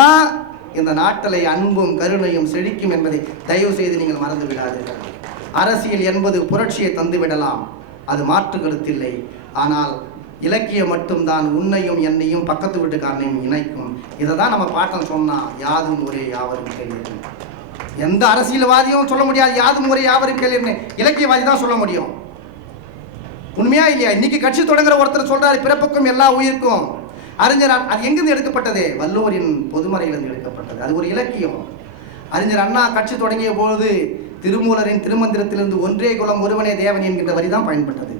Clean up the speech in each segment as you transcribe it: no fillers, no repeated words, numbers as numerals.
தான் இந்த நாட்டிலே அன்பும் கருணையும் செழிக்கும் என்பதை தயவு செய்து நீங்கள் மறந்து விடாதீர்கள். அரசியல் என்பது புரட்சியை தந்து விடலாம், அது மாற்று கருத்தில்லை. ஆனால் இலக்கியம் மட்டும்தான் உன்னையும் என்னையும் பக்கத்து வீட்டுக்காரனையும் இணைக்கும். இதை தான் நம்ம பாட்டம் சொன்னா, யாதும் ஒரே யாவரும் கேள்வி. எந்த அரசியல்வாதியும் சொல்ல முடியாது யாதும் ஒரே யாவரும் கேள்வி, இலக்கியவாதி தான் சொல்ல முடியும். உண்மையா இல்லையா? இன்னைக்கு கட்சி தொடங்குற ஒருத்தர் சொல்றாரு, பிறப்புக்கும் எல்லா உயிருக்கும். அறிஞர் அது எங்கிருந்து எடுக்கப்பட்டது? வள்ளுவரின் பொதுமறையிலிருந்து எடுக்கப்பட்டது. அது ஒரு இலக்கியம். அறிஞர் அண்ணா கட்சி தொடங்கிய பொழுது திருமூலரின் திருமந்திரத்திலிருந்து ஒன்றே குலம் ஒருவனே தேவன் என்கின்ற வரிதான் பயன்பட்டது.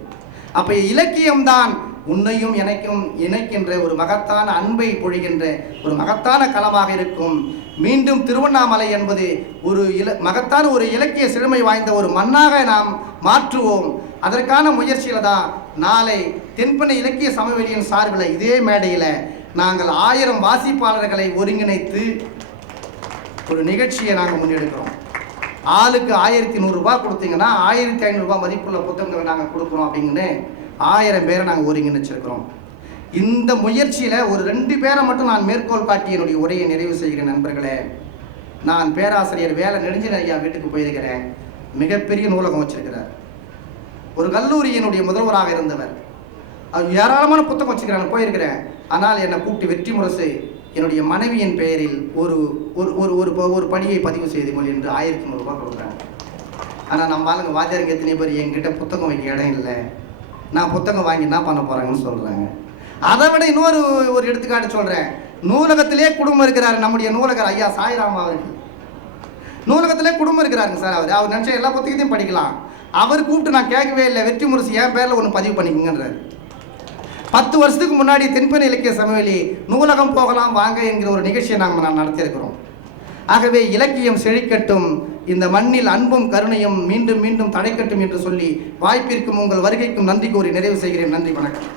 அப்ப இலக்கியம்தான் உன்னையும் எனக்கும் இணைக்கின்ற ஒரு மகத்தான அன்பை பொழிகின்ற ஒரு மகத்தான களமாக இருக்கும். மீண்டும் திருவண்ணாமலை என்பது ஒரு மகத்தான ஒரு இலக்கிய செழுமை வாய்ந்த ஒரு மண்ணாக நாம் மாற்றுவோம். அதற்கான முயற்சியில் தான் நாளை தென்பண்ணை இலக்கிய சமவெளியின் சார்பில் இதே மேடையில் நாங்கள் 1000 வாசிப்பாளர்களை ஒருங்கிணைத்து ஒரு நிகழ்ச்சியை நாங்கள் முன்னெடுக்கிறோம். ஆளுக்கு 1100 ரூபாய் கொடுத்தீங்கன்னா 1500 ரூபாய் மதிப்புள்ள புத்தகங்களை நாங்கள் கொடுக்குறோம் அப்படின்னு 1000 பேரை நாங்கள் ஒருங்கிணைச்சிருக்கிறோம். இந்த முயற்சியில் ஒரு 2 பேரை மட்டும் நான் மேற்கோள் காட்டி என்னுடைய உரையை நிறைவு செய்கிறேன். நண்பர்களே, நான் பேராசிரியர் வேலை நெடுஞ்சன் ஐயா வீட்டுக்கு போயிருக்கிறேன். மிகப்பெரிய நூலகம் வச்சிருக்கிறார். ஒரு கல்லூரியினுடைய முதல்வராக இருந்தவர். அவர் ஏராளமான புத்தகம் வச்சுக்கிறாங்க, போயிருக்கிறேன். ஆனால் என்னை கூப்பிட்டு வெற்றி முரசு என்னுடைய மனைவியின் பெயரில் ஒரு ஒரு படியை பதிவு செய்து கொள் என்று 1100 ரூபாய் கொடுக்குறாங்க. ஆனால் நம்ம ஆளுங்க வாத்தியாருங்க எத்தனை பேர் என்கிட்ட புத்தகம் வைக்க இடம் இல்லை, நான் புத்தகம் வாங்கி என்ன பண்ண போகிறாங்கன்னு சொல்கிறாங்க. அதை விட இன்னொரு எடுத்துக்காட்டு சொல்கிறேன். நூலகத்திலே குடும்பம் இருக்கிறார் நம்முடைய நூலகர் ஐயா சாய்ராம் அவர்கள். நூலகத்திலே குடும்பம் இருக்கிறாருங்க சார். அவர் நினச்சா எல்லா புத்தகத்தையும் படிக்கலாம். அவர் கூப்பிட்டு நான் கேட்கவே இல்லை, வெற்றி முரசு என் பேரில் ஒன்று பதிவு பண்ணிக்கங்கன்றார். 10 வருஷத்துக்கு முன்னாடி தென்பண்ணை இலக்கிய சமவெளி நூலகம் போகலாம் வாங்க என்கிற ஒரு நிகழ்ச்சியை நாங்கள் நடத்தியிருக்கிறோம். ஆகவே இலக்கியம் செழிக்கட்டும், இந்த மண்ணில் அன்பும் கருணையும் மீண்டும் மீண்டும் தடைக்கட்டும் என்று சொல்லி வாய்ப்பிற்கும் உங்கள் வருகைக்கும் நன்றி கூறி நிறைவு செய்கிறேன். நன்றி, வணக்கம்.